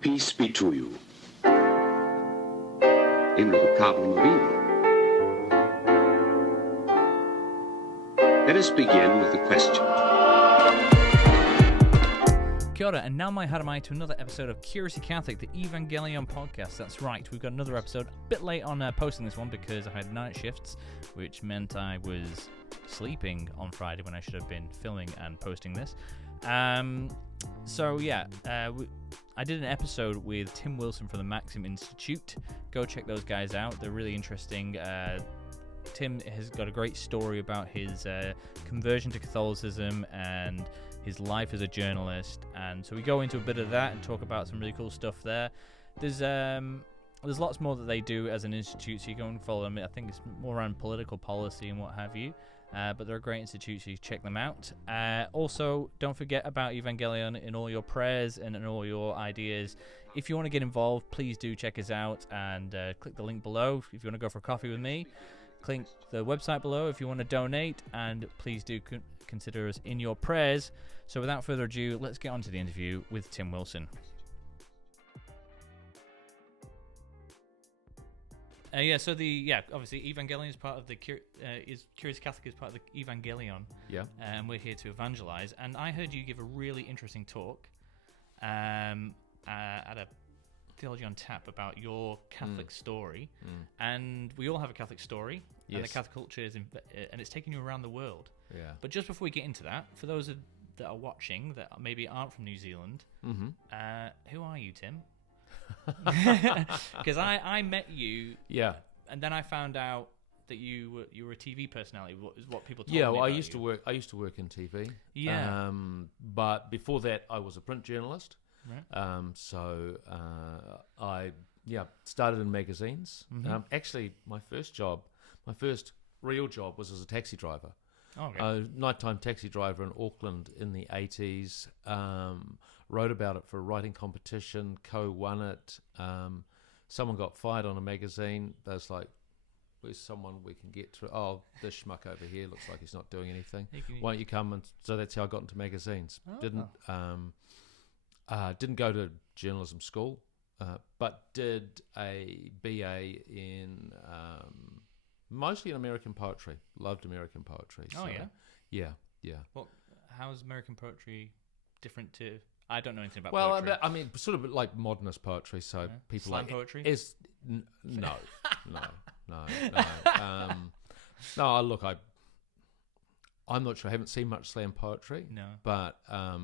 Peace be to you. In with the problem of evil. Let us begin with the question. Kia ora, and now my haramai to another episode of Curiously Catholic, the Evangelion podcast. That's right, we've got another episode. A bit late on posting this one because I had night shifts, which meant I was sleeping on Friday when I should have been filming and posting this. I did an episode with Tim Wilson from the Maxim Institute. Go check those guys out. They're really interesting. Tim has got a great story about his conversion to Catholicism and his life as a journalist, and so we go into a bit of that and talk about some really cool stuff there. There's lots more that they do as an institute, so you go and follow them. I think it's more around political policy and what have you, but they're a great institute, so you check them out. Also, don't forget about Evangelion in all your prayers and in all your ideas. If you want to get involved, please do check us out and click the link below if you want to go for a coffee with me. Click the website below if you want to donate, and please do consider us in your prayers. So without further ado, let's get on to the interview with Tim Wilson. Obviously Evangelion is part of the Curious Catholic is part of the Evangelion. Yeah. And we're here to evangelize. And I heard you give a really interesting talk at a Theology on Tap about your Catholic story, and we all have a Catholic story, and the Catholic culture is, and it's taking you around the world. Yeah. But just before we get into that, for those that are watching that maybe aren't from New Zealand, who are you, Tim? Because I met you, and then I found out that you were a TV personality. What people told me about I used to work in TV. Yeah. But before that, I was a print journalist. Right. I started in magazines. Actually, my first real job was as a taxi driver. Oh, okay. Nighttime taxi driver in Auckland in the 80s. Wrote about it for a writing competition, co-won it. Someone got fired on a magazine. There's like, where's someone we can get to? Oh, this schmuck over here looks like he's not doing anything. Why don't you come? And so that's how I got into magazines. Didn't go to journalism school, but did a BA in mostly in American poetry. Loved American poetry. Oh, so, yeah? Yeah. Well, how's American poetry different to... I don't know anything about poetry. Well, I mean, sort of like modernist poetry, so people slam like... poetry? No. Look, I'm not sure. I haven't seen much slam poetry. No. But... I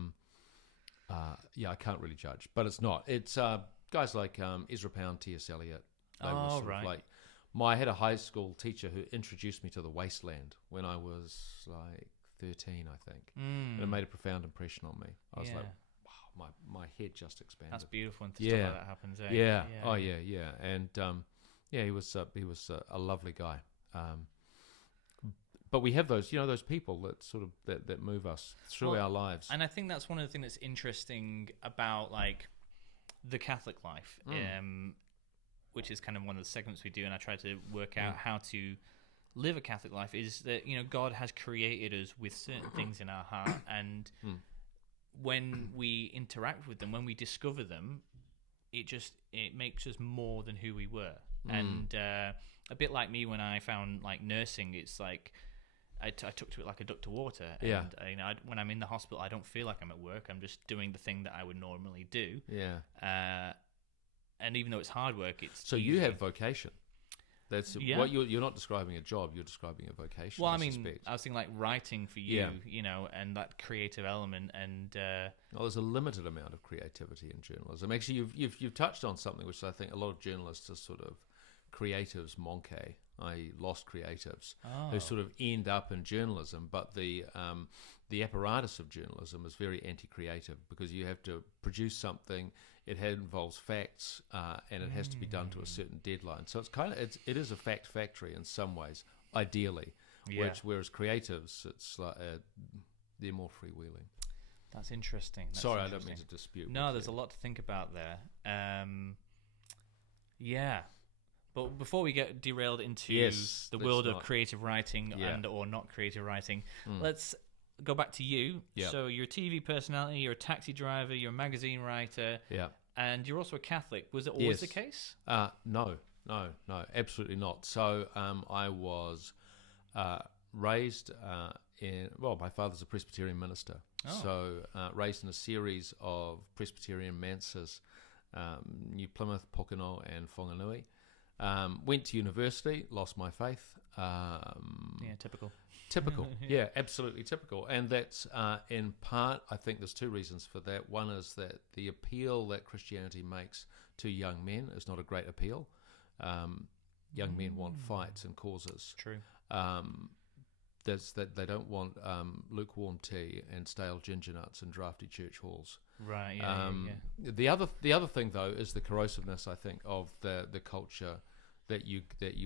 can't really judge, but it's not. It's guys like Ezra Pound, T.S. Eliot. They were sort of like I had a high school teacher who introduced me to The Wasteland when I was like 13, I think, and it made a profound impression on me. I was like, wow, my head just expanded. That's beautiful when stuff like that happens. Eh? Yeah. Oh yeah. And he was a lovely guy. But we have those, those people that sort of that move us through our lives. And I think that's one of the things that's interesting about like the Catholic life, which is kind of one of the segments we do, and I try to work out how to live a Catholic life, is that, God has created us with certain things in our heart, and when we interact with them, when we discover them, it makes us more than who we were. And a bit like me when I found like nursing, it's like I took to it like a duck to water. And when I'm in the hospital, I don't feel like I'm at work. I'm just doing the thing that I would normally do. Yeah. And even though it's hard work, it's so easy. You have vocation. That's what you're not describing a job. You're describing a vocation. Well, I mean, I was thinking like writing for you, and that creative element. And there's a limited amount of creativity in journalism. Actually, you've touched on something which I think a lot of journalists are sort of creatives manqué, i.e. lost creatives, who sort of end up in journalism, but the apparatus of journalism is very anti-creative because you have to produce something, it involves facts, and it has to be done to a certain deadline. So it is a fact factory in some ways, ideally, whereas creatives, it's like they're more freewheeling. That's interesting. Sorry, I don't mean to dispute. No, there's a lot to think about there. But before we get derailed into the world of creative writing and or not creative writing, let's go back to you. Yeah. So you're a TV personality, you're a taxi driver, you're a magazine writer. Yeah. And you're also a Catholic. Was it always the Yes. case? No, absolutely not. So I was raised my father's a Presbyterian minister. Oh. So raised in a series of Presbyterian manses, New Plymouth, Pokeno and Whanganui. Went to university, lost my faith. Typical. Typical, yeah, absolutely typical. And that's in part, I think there's two reasons for that. One is that the appeal that Christianity makes to young men is not a great appeal. Young men want fights and causes. True. That's that they don't want lukewarm tea and stale ginger nuts in drafty church halls. Right. The other thing though is the corrosiveness, I think, of the culture that you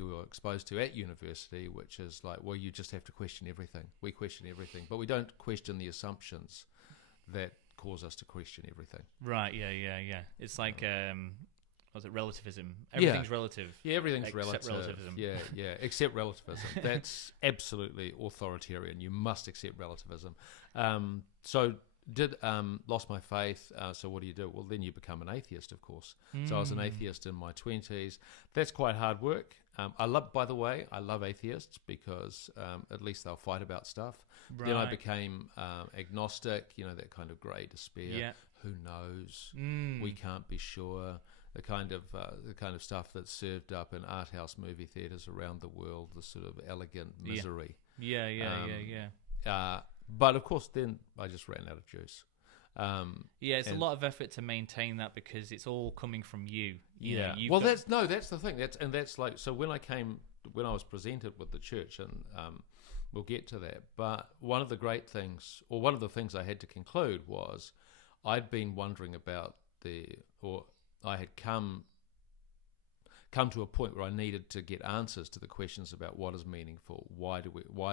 were exposed to at university, which is like, well, you just have to question everything. We question everything, but we don't question the assumptions that cause us to question everything. Right. Yeah. It's like was it relativism? Everything's relative. Yeah, everything's except relative. relativism. Yeah, except relativism. That's absolutely authoritarian. You must accept relativism. So lost my faith. So what do? Well, then you become an atheist, of course. So I was an atheist in my 20s. That's quite hard work. I love atheists because at least they'll fight about stuff. Right. Then I became agnostic. That kind of grey despair. Yeah. Who knows? We can't be sure. The kind of stuff that's served up in art house movie theatres around the world, the sort of elegant misery. Yeah. But of course, then I just ran out of juice. It's a lot of effort to maintain that because it's all coming from you. That's the thing. That's like, so when I was presented with the church, and we'll get to that. But one of the things I had to conclude was I'd been wondering about I had come to a point where I needed to get answers to the questions about what is meaningful, why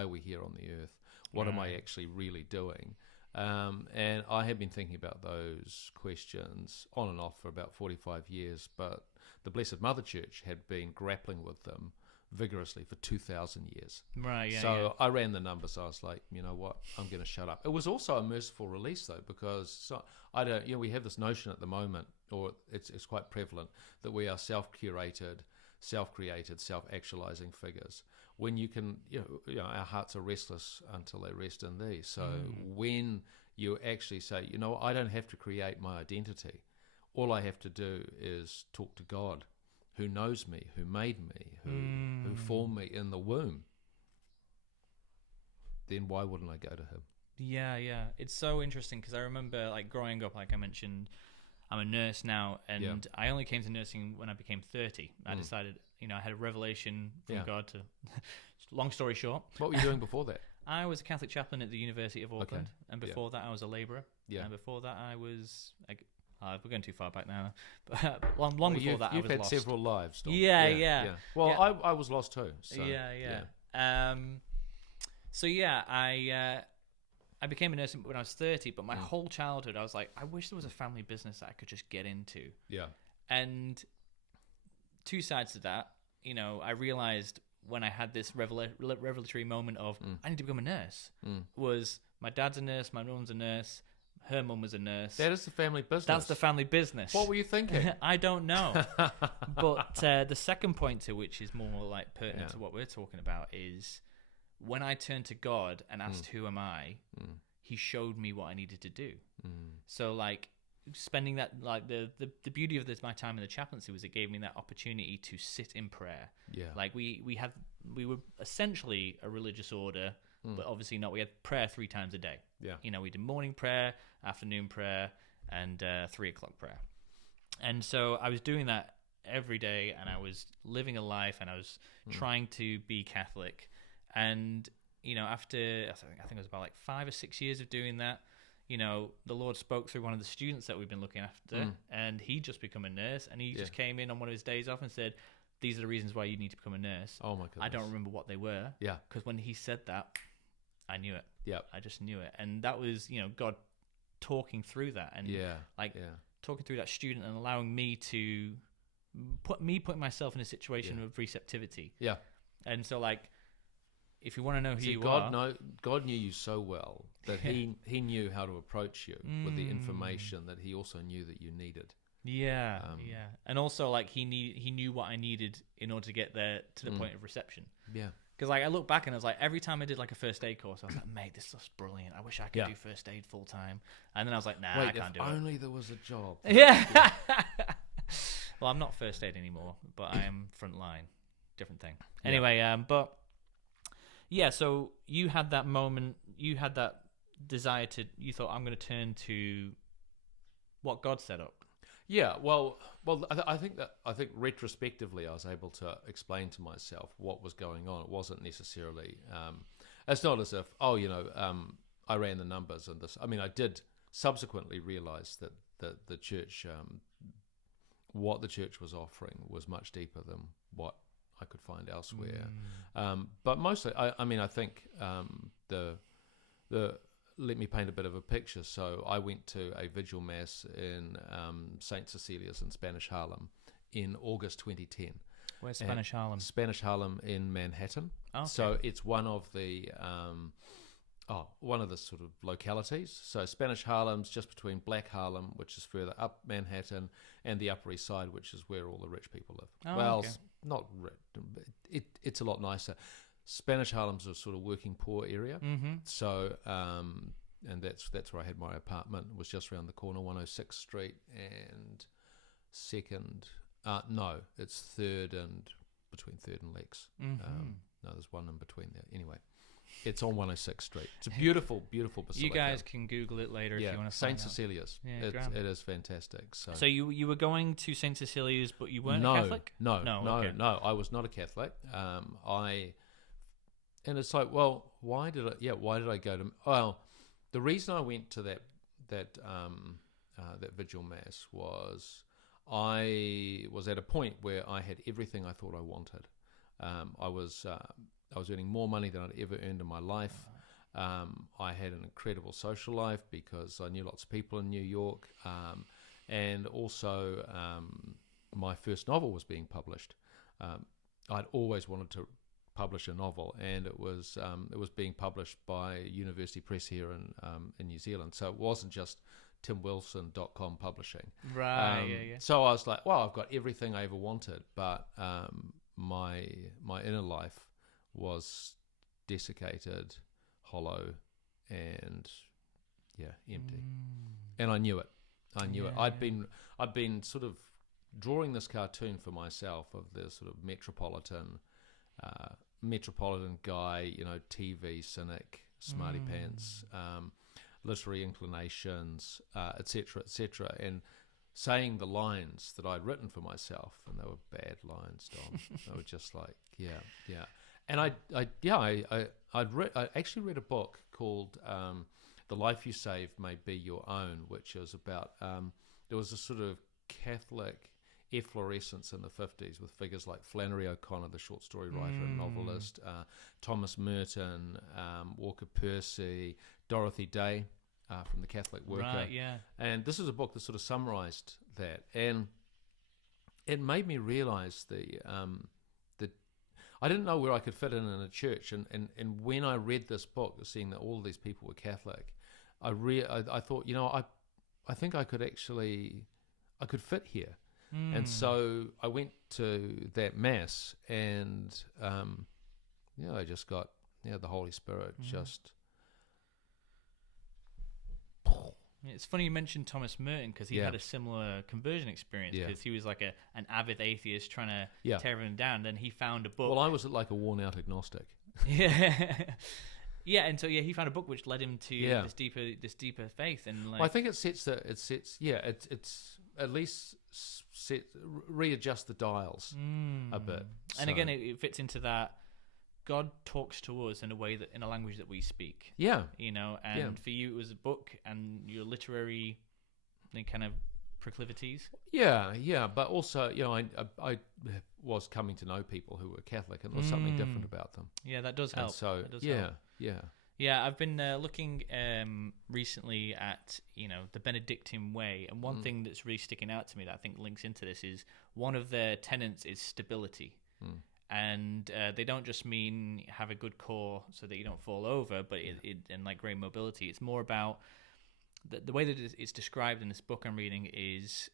are we here on the earth, what am I actually really doing, and I had been thinking about those questions on and off for about 45 years, but the Blessed Mother Church had been grappling with them vigorously for 2,000 years. Right. Yeah. So I ran the numbers. I was like, you know what, I'm going to shut up. It was also a merciful release though, because we have this notion at the moment, or it's quite prevalent, that we are self-curated, self-created, self-actualizing figures. When you can, our hearts are restless until they rest in thee. So when you actually say, I don't have to create my identity. All I have to do is talk to God, who knows me, who made me, who formed me in the womb. Then why wouldn't I go to him? Yeah. It's so interesting because I remember, like, growing up, like I mentioned, I'm a nurse now, and I only came to nursing when I became 30. I decided, I had a revelation from God to... Long story short. What were you doing before that? I was a Catholic chaplain at the University of Auckland, and before that I was a labourer. Yeah. And before that I was... we're going too far back now. But long before that I was lost. You've had several lives, Dawn. Yeah. Well, I was lost too. So, I became a nurse when I was 30, but my whole childhood I was like, I wish there was a family business that I could just get into. Yeah. And two sides to that, I realized when I had this revelatory moment of I need to become a nurse, was my dad's a nurse, my mum's a nurse, her mum was a nurse. That is the family business. That's the family business. What were you thinking? I don't know. But the second point to which is more like pertinent to what we're talking about is when I turned to God and asked, who am I? He showed me what I needed to do. So like spending that, like the beauty of my time in the chaplaincy was it gave me that opportunity to sit in prayer. Yeah. Like we were essentially a religious order, but obviously not. We had prayer 3 times a day. Yeah. We did morning prayer, afternoon prayer, and 3 o'clock prayer. And so I was doing that every day, and I was living a life, and I was trying to be Catholic. And, after, I think it was about like 5 or 6 years of doing that, the Lord spoke through one of the students that we've been looking after, and he just become a nurse, and he just came in on one of his days off and said, these are the reasons why you need to become a nurse. Oh my goodness. I don't remember what they were. Yeah. Because when he said that, I knew it. Yeah. I just knew it. And that was, God talking through that and talking through that student and allowing me to put myself in a situation of receptivity. Yeah. And so like, if you want to know who you are... God knew you so well that he knew how to approach you with the information that he also knew that you needed. Yeah, and also like he knew what I needed in order to get there to the point of reception. Yeah. Because like I look back and I was like, every time I did like a first aid course, I was like, mate, this stuff's brilliant. I wish I could do first aid full time. And then I was like, nah, I can't do it. If only there was a job. Yeah. Well, I'm not first aid anymore, but I am frontline. Different thing. Anyway, but yeah, so you had that moment, you had that desire you thought, I'm going to turn to what God set up. Yeah, well, I think retrospectively I was able to explain to myself what was going on. It wasn't necessarily. It's not as if I ran the numbers and this. I mean, I did subsequently realize that the church, what the church was offering, was much deeper than what I could find elsewhere. But mostly, I think the let me paint a bit of a picture. So I went to a vigil mass in St. Cecilia's in Spanish Harlem in August 2010. Where's Spanish Harlem? Spanish Harlem in Manhattan. Okay. So it's one of the sort of localities. So Spanish Harlem's just between Black Harlem, which is further up Manhattan, and the Upper East Side, which is where all the rich people live. It's not rich. It's a lot nicer. Spanish Harlem's a sort of working poor area, so and that's where I had my apartment. It was just around the corner, 106th Street and Second. No, it's Third and between Third and Lex. No, there's one in between there. Anyway, it's on 106th Street. It's a beautiful, beautiful basilica. You guys can Google it later if you want to. St. Cecilia's. Yeah, it is fantastic. So you were going to St. Cecilia's, but you weren't a Catholic? No, okay. no. I was not a Catholic. And it's like, well, why did I go to? Well, the reason I went to that vigil mass was I was at a point where I had everything I thought I wanted. I was earning more money than I'd ever earned in my life. I had an incredible social life because I knew lots of people in New York, and also my first novel was being published. I'd always wanted to publish a novel, and it was being published by University Press here in New Zealand. So it wasn't just timwilson.com publishing. Right. So I was like, well, I've got everything I ever wanted, but my inner life was desiccated, hollow, and empty. And I knew it. It. I'd been sort of drawing this cartoon for myself of this sort of metropolitan guy, TV cynic, smarty pants, literary inclinations, etc., and saying the lines that I'd written for myself, and they were bad lines, Dom. They were just like, yeah. And I actually read a book called "The Life You Save May Be Your Own," which is about there was a sort of Catholic efflorescence in the 50s with figures like Flannery O'Connor, the short story writer and novelist, Thomas Merton, Walker Percy, Dorothy Day from The Catholic Worker. Right, yeah. And this is a book that sort of summarized that. And it made me realize that I didn't know where I could fit in a church. And when I read this book, seeing that all of these people were Catholic, I thought, I think I could fit here. And so I went to that mass, and I just got the Holy Spirit just. It's funny you mentioned Thomas Merton because he had a similar conversion experience because he was like an avid atheist trying to tear everything down. Then he found a book. Well, I was like a worn-out agnostic. Yeah, and so he found a book which led him to this deeper faith, and like I think it's at least readjust the dials a bit. And so. again, it fits into that God talks to us in a language that we speak. Yeah, and for you it was a book and your literary kind of proclivities. Yeah, but also I was coming to know people who were Catholic, and there was something different about them. Yeah, that does help. And so that does help. Yeah. I've been looking recently at the Benedictine way, and one thing that's really sticking out to me that I think links into this is one of their tenets is stability, and they don't just mean have a good core so that you don't fall over, but and like great mobility. It's more about the way that it's described in this book I'm reading is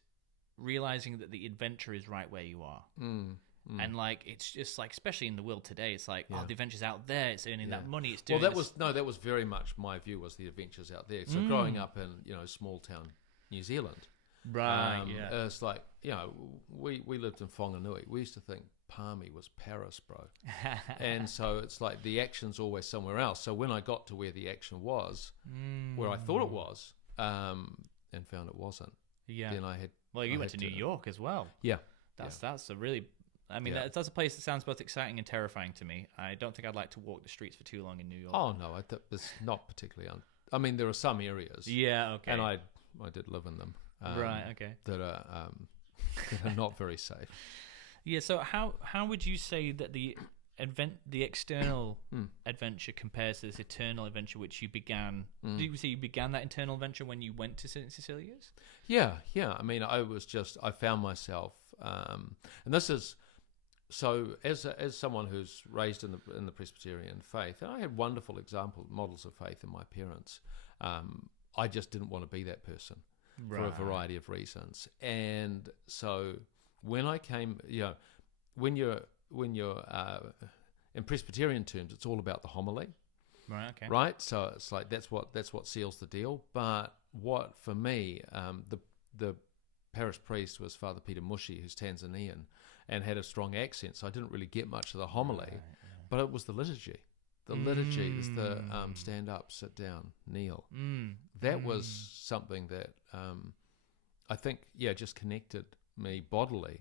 realizing that the adventure is right where you are. And like it's just like, especially in the world today, it's like, oh, the adventure's out there, it's earning that money, it's doing that was very much my view, was the adventures out there. So growing up in, you know, small town New Zealand, it's like, you know, we lived in Whanganui. We used to think Palmy was Paris, bro. And so it's like the action's always somewhere else. So when I got to where the action was, where I thought it was, and found it wasn't, then I had. Well, you went to New York as well. Yeah, that's a really. I mean, that's a place that sounds both exciting and terrifying to me. I don't think I'd like to walk the streets for too long in New York. Oh no, it's not particularly. I mean, there are some areas. Yeah, okay. And I did live in them. Right. Okay. That are not very safe. Yeah. So how would you say that the external adventure compares to this eternal adventure which you began? Did you say you began that eternal adventure when you went to St. Cecilia's? Yeah. I mean, I found myself, and this is. So, as someone who's raised in the Presbyterian faith, and I had wonderful models of faith in my parents, I just didn't want to be that person for a variety of reasons. And so, when I came, you know, when you're in Presbyterian terms, it's all about the homily, right? Okay, right. So it's like that's what seals the deal. But what for me, the parish priest was Father Peter Mushi, who's Tanzanian, and had a strong accent, so I didn't really get much of the homily. But it was the liturgy. The liturgy is the stand up, sit down, kneel. That was something that I think, just connected me bodily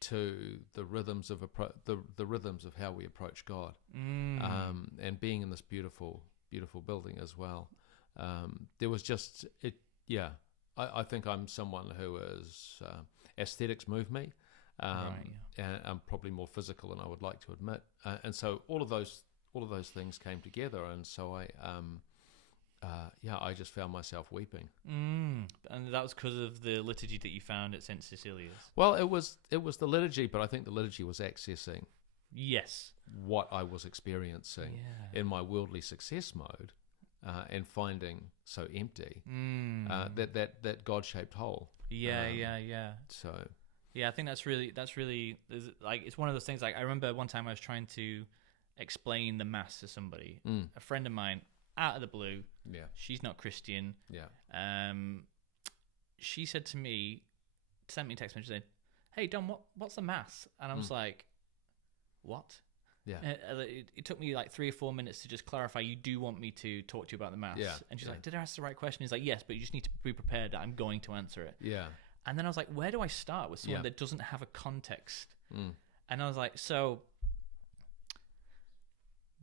to the rhythms of the rhythms of how we approach God, and being in this beautiful, beautiful building as well. There was just it. Yeah, I think I'm someone who is aesthetics move me. And I'm probably more physical than I would like to admit, and so all of those things came together, and so I just found myself weeping. And that was because of the liturgy that you found at St. Cecilia's. Well, it was the liturgy, but I think the liturgy was accessing what I was experiencing in my worldly success mode, and finding so empty that God-shaped hole. So. Yeah, I think that's really like, it's one of those things. Like, I remember one time I was trying to explain the Mass to somebody, a friend of mine, out of the blue. Yeah, she's not Christian. Yeah, she said to me, sent me a text message saying, "Hey Dom, what's the Mass?" And I was like, "What?" Yeah. It took me like 3 or 4 minutes to just clarify. You do want me to talk to you about the Mass? Yeah. And she's like, "Did I ask the right question?" He's like, "Yes, but you just need to be prepared that I'm going to answer it." Yeah. And then I was like, where do I start with someone that doesn't have a context? And I was like, so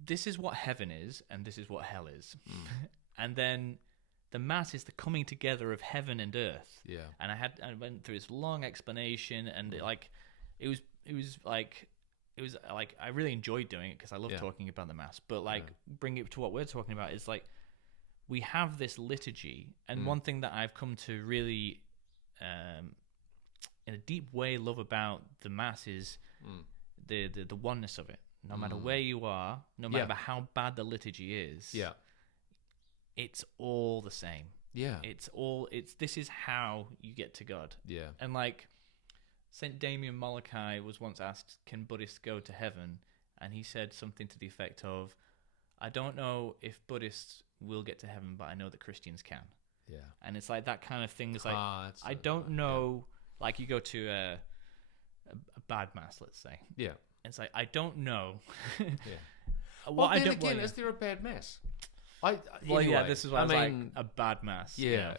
this is what heaven is, and this is what hell is. And then the Mass is the coming together of heaven and earth. Yeah. And I went through this long explanation, and it was like I really enjoyed doing it because I love talking about the Mass. But bring it to what we're talking about is like, we have this liturgy, and one thing that I've come to really in a deep way love about the Mass is the oneness of it. No matter where you are, no matter how bad the liturgy is, it's all the same. This is how you get to God. And like Saint Damien Molokai was once asked, can Buddhists go to heaven? And he said something to the effect of, I don't know if Buddhists will get to heaven, but I know that Christians can. Yeah. And it's like that kind of thing. It's like, I don't know, like you go to a bad Mass, let's say. Yeah. It's like, I don't know. Is there a bad Mass? This is what I mean, like, a bad Mass. Yeah.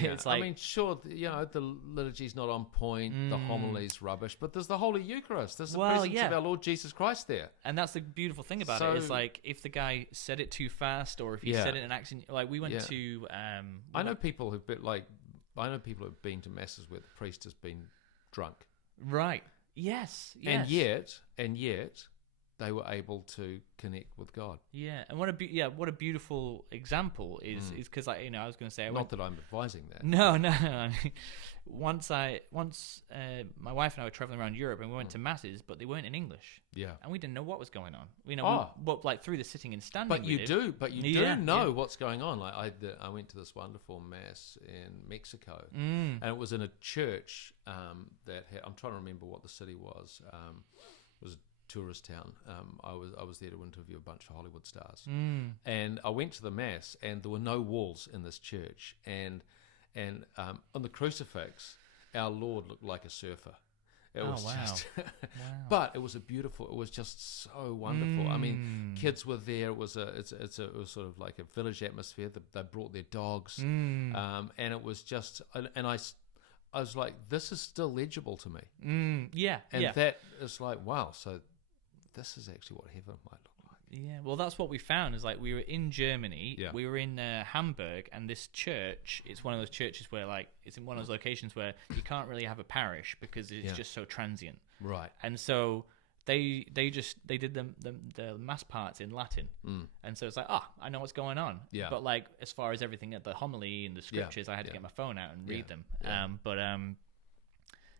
It's like, I mean, sure, the liturgy's not on point, the homily's rubbish, but there's the Holy Eucharist. There's the presence of our Lord Jesus Christ there. And that's the beautiful thing about it, is like, if the guy said it too fast, or if he said it in an accent, like we went to... I know people who've been to Masses where the priest has been drunk. Right. Yes. And yet, they were able to connect with God. Yeah, and what a beautiful example is because I was going to say Not that I'm advising that. No. I mean, once my wife and I were traveling around Europe and we went to masses, but they weren't in English. Yeah, and we didn't know what was going on. Like through the sitting and standing. But you do know what's going on. Like I went to this wonderful mass in Mexico, and it was in a church that I'm trying to remember what the city was. It was a tourist town. I was there to interview a bunch of Hollywood stars, and I went to the mass, and there were no walls in this church, and on the crucifix, our Lord looked like a surfer. It was just, but it was it was just so wonderful. I mean, kids were there. It was sort of like a village atmosphere. They brought their dogs, and it was just, and I was like, this is still legible to me. That is like, wow. So this is actually what heaven might look like. Yeah, well, that's what we found. Is like we were in Germany, we were in Hamburg, and this church, it's one of those churches where like it's in one of those locations where you can't really have a parish because it's just so transient. Right. And so they did the mass parts in Latin, and so it's like, I know what's going on. Yeah. But like as far as everything at the homily and the scriptures, I had to get my phone out and read them.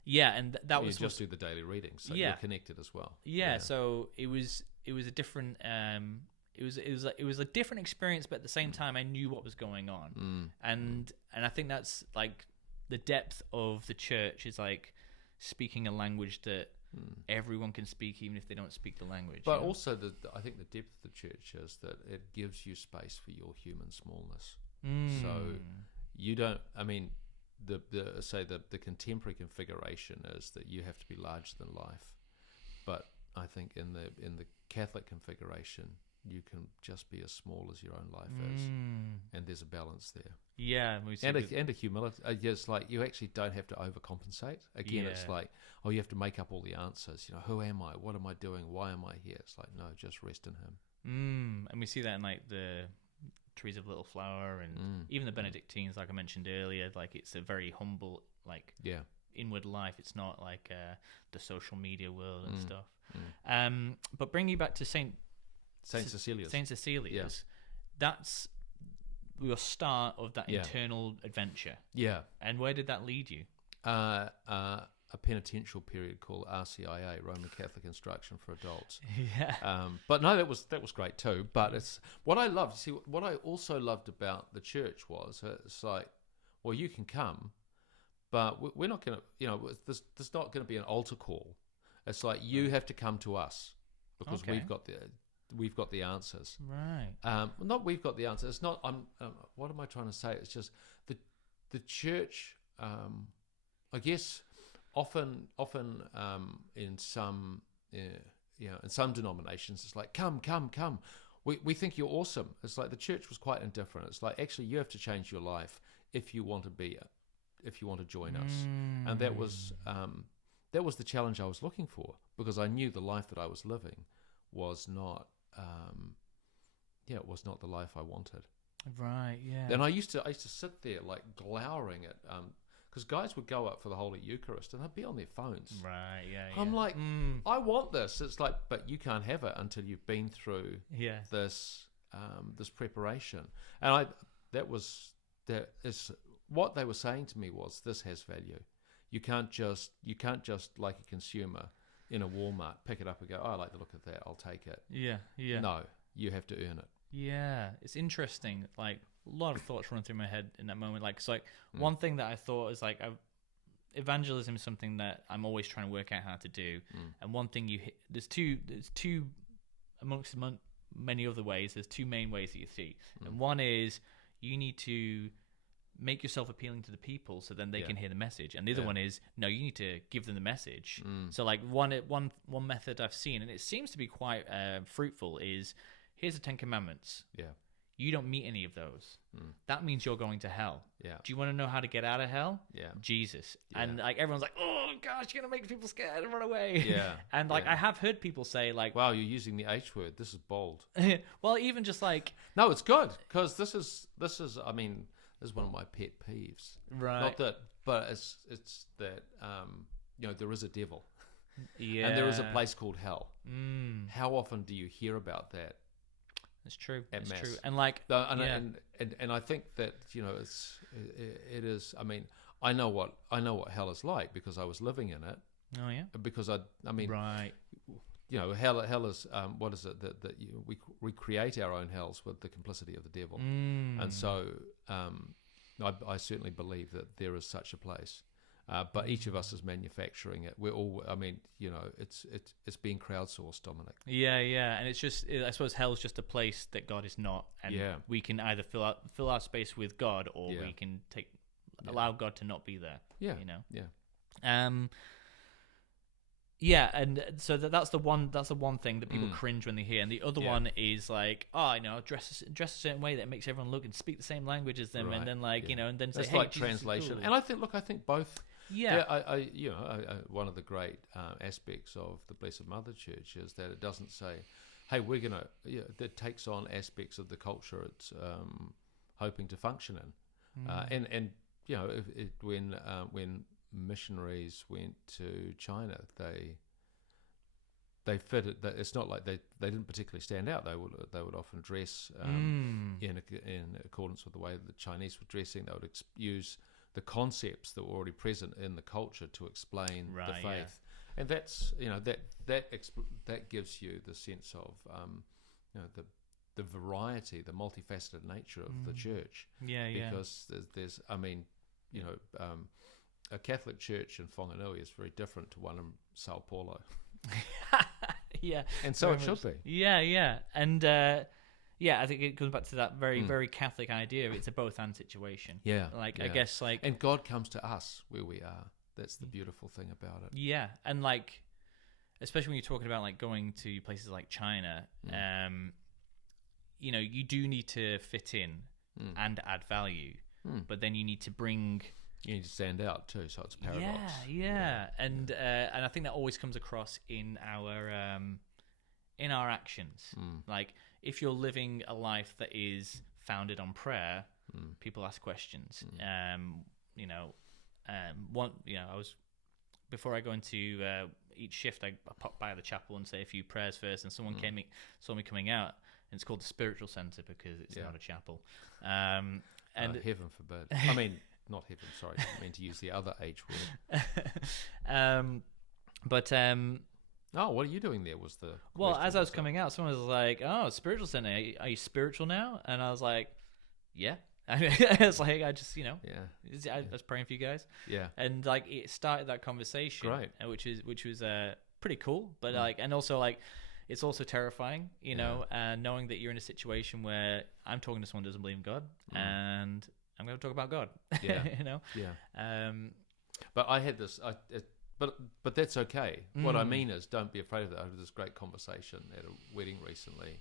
Yeah. And that was just do the daily readings, so you're connected as well. Yeah. So it was a different it was a different experience, but at the same time I knew what was going on. And I think that's like the depth of the church is like speaking a language that everyone can speak, even if they don't speak the language. But also I think the depth of the church is that it gives you space for your human smallness. So you don't, I mean, the contemporary configuration is that you have to be larger than life, but I think in the Catholic configuration you can just be as small as your own life is, and there's a balance there. Yeah, and a humility. It's like you actually don't have to overcompensate. Again, it's like, you have to make up all the answers. You know, who am I? What am I doing? Why am I here? It's like, no, just rest in Him. And we see that in like the Trees of Little Flower and even the Benedictines, like I mentioned earlier. Like it's a very humble, like inward life. It's not like the social media world and stuff. But bring you back to Saint Cecilia's. That's your start of that internal adventure. Yeah. And where did that lead you? A penitential period called RCIA, Roman Catholic Instruction for Adults. Yeah. But no, that was great too. But it's what I loved. See, what I also loved about the church was it's like, well, you can come, but we're not going to. There's not going to be an altar call. It's like you have to come to us because we've got the answers. Right. Not we've got the answers. It's not. What am I trying to say? It's just the church. I guess often in some in some denominations it's like come. We think you're awesome. It's like the church was quite indifferent. It's like actually you have to change your life if you want to join us. And that was the challenge I was looking for, because I knew the life that I was living was not it was not the life I wanted. Right, yeah. And I used to sit there like glowering at because guys would go up for the Holy Eucharist and they'd be on their phones. Right, yeah. I'm like, I want this. It's like, but you can't have it until you've been through this preparation. And that is what they were saying to me was, this has value. You can't just like a consumer in a Walmart pick it up and go, I like the look of that, I'll take it. Yeah. No, you have to earn it. Yeah, it's interesting. Like a lot of thoughts run through my head in that moment. Like, so like one thing that I thought is like evangelism is something that I'm always trying to work out how to do. And one thing there's two amongst many other ways. There's two main ways that you see, and one is you need to make yourself appealing to the people so then they can hear the message, and the other one is no, you need to give them the message. So like one method I've seen, and it seems to be quite fruitful, is here's the 10 Commandments. Yeah. You don't meet any of those. That means you're going to hell. Yeah. Do you want to know how to get out of hell? Yeah. Jesus. Yeah. And like everyone's like, oh gosh, you're gonna make people scared and run away. Yeah. And like I have heard people say like, wow, you're using the H word. This is bold. Well, even just like, no, it's good, because this is I mean, this is one of my pet peeves. Right. Not that, but it's that there is a devil. Yeah. And there is a place called hell. Mm. How often do you hear about that? It's true. At It's mass? true. And like, And I think that it is. I mean, I know what hell is like because I was living in it. oh yeah, Because I mean, right. hell is what is it that we create our own hells with the complicity of the devil, and so I certainly believe that there is such a place, but each of us is manufacturing it. We're all, I mean, it's being crowdsourced, Dominic. Yeah, and it's just, I suppose hell's just a place that God is not, and we can either fill our space with God, or we can allow God to not be there. Yeah, Yeah, and so that's the one thing that people cringe when they hear, and the other one is like, dress a certain way that makes everyone look and speak the same language as them, and then and then say, it's hey, like Jesus translation. is cool. And I think both. Yeah. I one of the great aspects of the Blessed Mother Church is that it doesn't say, hey, we're gonna. That takes on aspects of the culture it's hoping to function in, and when missionaries went to China, they fitted. It's not like they didn't particularly stand out. They would often dress in accordance with the way the Chinese were dressing. They would use the concepts that were already present in the culture to explain the faith, and that's that gives you the sense of the variety, the multifaceted nature of the church. Because there's I mean, a Catholic church in Whanganui is very different to one in Sao Paulo. And so it should be. And I think it goes back to that very Catholic idea. It's a both and situation. I guess and God comes to us where we are. That's the beautiful thing about it. Yeah, and especially when you're talking about going to places like China, you do need to fit in and add value, but then you need to bring. You need to stand out too, so it's a paradox. And I think that always comes across in our actions. Like if you're living a life that is founded on prayer, people ask questions. I was before I go into each shift, I pop by the chapel and say a few prayers first, and someone saw me coming out, and it's called the spiritual center because it's not a chapel. And heaven forbid. I mean. Not heaven, sorry. I meant to use the other H word. What are you doing there? Was the as I was coming out, someone was like, "Oh, spiritual center. Are you spiritual now?" And I was like, "Yeah." It's like I just, I was praying for you guys. Yeah. And it started that conversation, great, which was pretty cool. But and also it's also terrifying, knowing that you're in a situation where I'm talking to someone who doesn't believe in God, and I'm going to talk about God. But I had this. But that's okay. What I mean is, don't be afraid of that. I had this great conversation at a wedding recently,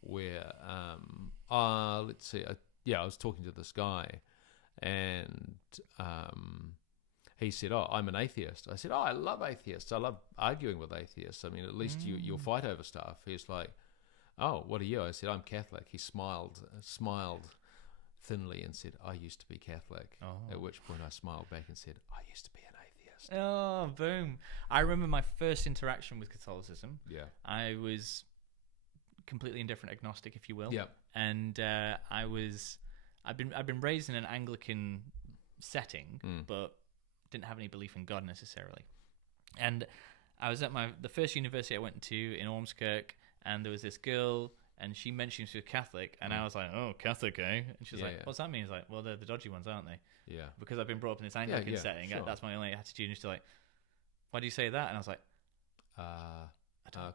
where let's see, I was talking to this guy, and he said, "Oh, I'm an atheist." I said, "Oh, I love atheists. I love arguing with atheists. I mean, at least you'll fight over stuff." He's like, "Oh, what are you?" I said, "I'm Catholic." He smiled thinly and said, "I used to be Catholic." At which point I smiled back and said, "I used to be an atheist." Oh, boom. I remember my first interaction with Catholicism. Yeah. I was completely indifferent, agnostic, if you will. Yeah. And I've been raised in an Anglican setting, but didn't have any belief in God necessarily. And I was at the first university I went to in Ormskirk, and there was this girl, and she mentioned she was Catholic, and I was like, "Oh, Catholic, eh?" And she's like, "What's that mean?" He's like, "Well, they're the dodgy ones, aren't they?" Yeah. Because I've been brought up in this Anglican setting. Sure. That's my only attitude. And she's like, "Why do you say that?" And I was like,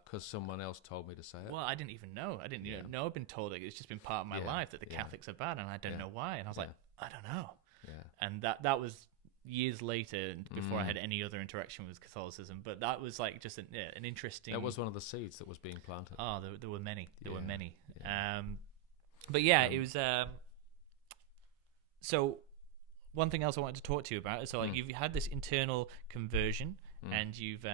because someone else told me to say it. Well, I didn't even know. I didn't know. I've been told it. It's just been part of my life that the Catholics are bad, and I don't know why. And I was like, I don't know. Yeah. And that was years later, before I had any other interaction with Catholicism. But that was just an interesting. That was one of the seeds that was being planted. Oh, there were many. There were many. Yeah. It was. So, one thing else I wanted to talk to you about is you've had this internal conversion, and you've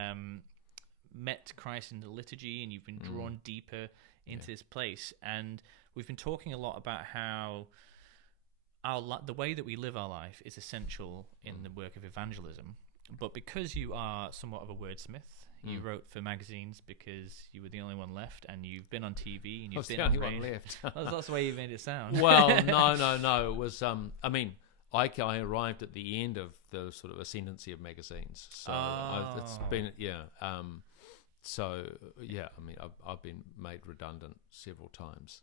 met Christ in the liturgy, and you've been drawn deeper into this place. And we've been talking a lot about how the way that we live our life is essential in the work of evangelism. But because you are somewhat of a wordsmith, You wrote for magazines because you were the only one left, and you've been on TV and I was you've been the on only one radio. left. That's the way you made it sound. Well, no. It was, I mean, I arrived at the end of the sort of ascendancy of magazines. So it's been, so, yeah, I mean, I've been made redundant several times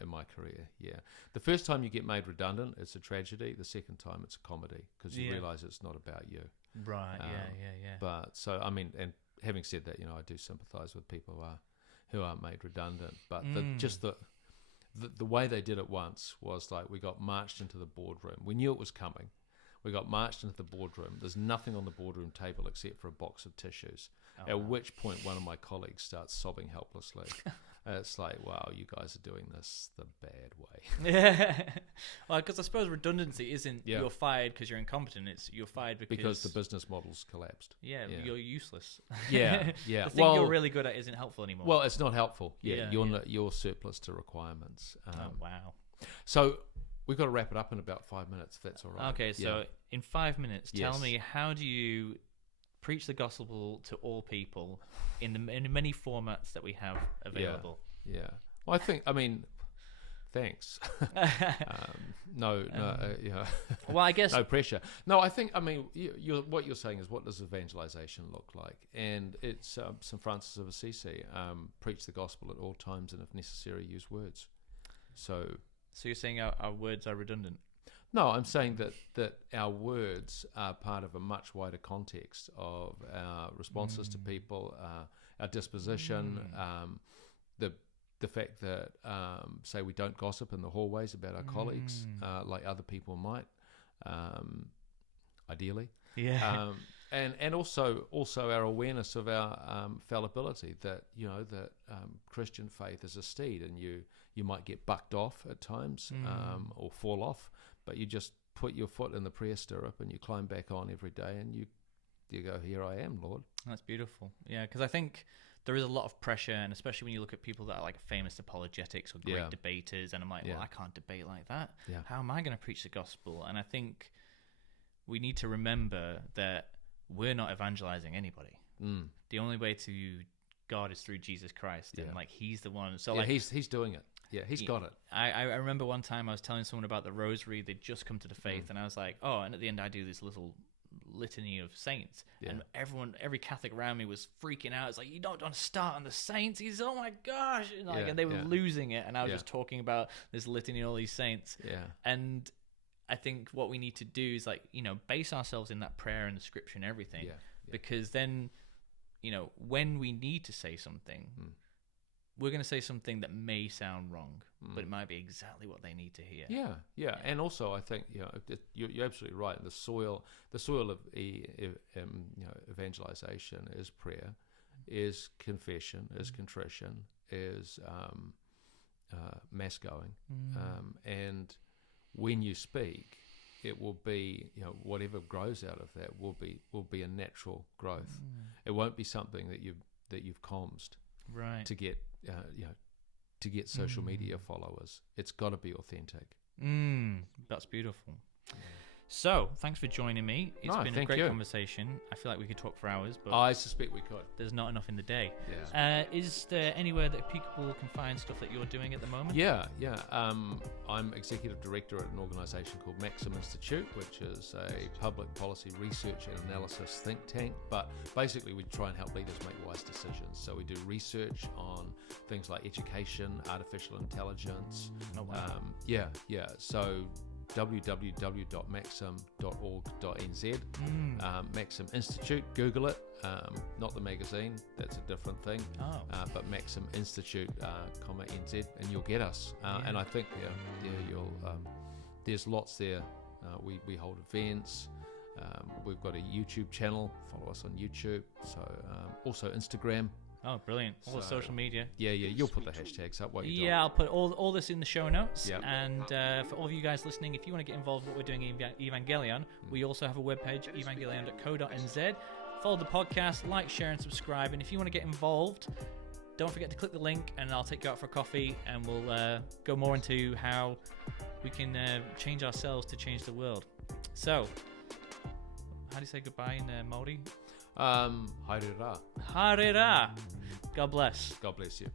in my career, yeah. The first time you get made redundant, it's a tragedy. The second time, it's a comedy, because you realise it's not about you. Right, yeah. But, so, I mean, and having said that, I do sympathise with people who are made redundant. But the way they did it once was like we got marched into the boardroom. We knew it was coming. We got marched into the boardroom. There's nothing on the boardroom table except for a box of tissues. At which point, one of my colleagues starts sobbing helplessly. It's like, wow, you guys are doing this the bad way. Yeah. Well, because I suppose redundancy isn't you're fired because you're incompetent. It's you're fired because the business model's collapsed. Yeah, you're useless. Yeah. The thing you're really good at isn't helpful anymore. Well, it's not helpful. You're surplus to requirements. Wow. So we've got to wrap it up in about 5 minutes, if that's all right. Okay, so in 5 minutes, tell me, how do you preach the gospel to all people in many formats that we have available? Yeah. Well, I mean, thanks. Well, I guess no pressure. No, I mean, what you're saying is, what does evangelization look like? And it's St. Francis of Assisi, preach the gospel at all times, and if necessary, use words. So you're saying our words are redundant? No, I'm saying that our words are part of a much wider context of our responses to people, our disposition, the fact that, say, we don't gossip in the hallways about our colleagues like other people might, ideally. Yeah. And also our awareness of our fallibility, that Christian faith is a steed, and you might get bucked off at times or fall off, but you just put your foot in the prayer stirrup and you climb back on every day, and you go, here I am, Lord. That's beautiful. Yeah, because I think there is a lot of pressure, and especially when you look at people that are like famous apologetics or great debaters, and I'm like, well, I can't debate like that. Yeah. How am I going to preach the gospel? And I think we need to remember that we're not evangelizing anybody. The only way to God is through Jesus Christ, and like He's the one. So He's doing it. Yeah, He's got it. I remember one time I was telling someone about the rosary. They'd just come to the faith, and I was like, oh, and at the end I do this little litany of saints, and every Catholic around me was freaking out. It's like, you don't want to start on the saints. He's, oh my gosh, and they were losing it, and I was just talking about this litany and all these saints. And I think what we need to do is base ourselves in that prayer and the scripture and everything, because then when we need to say something, we're going to say something that may sound wrong, but it might be exactly what they need to hear. Yeah. And also, I think you're absolutely right. The soil of evangelization is prayer, is confession, is contrition, is mass going, and when you speak, it will be whatever grows out of that will be a natural growth. It won't be something that you've commsed to get to get social media followers. It's got to be authentic. That's beautiful. So, thanks for joining me. It's been a great conversation. I feel like we could talk for hours, but I suspect we could. There's not enough in the day. Yeah. Is there anywhere that people can find stuff that you're doing at the moment? Yeah. I'm executive director at an organisation called Maxim Institute, which is a public policy research and analysis think tank. But basically, we try and help leaders make wise decisions. So we do research on things like education, artificial intelligence. Oh, wow. So www.maxim.org.nz. Maxim Institute, Google it. Not the magazine, that's a different thing. But Maxim Institute, NZ, and you'll get us. And I think you'll. There's lots there. We hold events. We've got a YouTube channel. Follow us on YouTube. So also Instagram. Oh, brilliant. All the social media. Yeah. You'll put the hashtags up. Yeah, I'll put all this in the show notes. Yep. And for all of you guys listening, if you want to get involved in what we're doing in Evangelion, we also have a webpage, evangelion.co.nz. Follow the podcast, like, share, and subscribe. And if you want to get involved, don't forget to click the link, and I'll take you out for a coffee, and we'll go more into how we can change ourselves to change the world. So, how do you say goodbye in Māori? Haere ra. Harera. God bless. God bless you.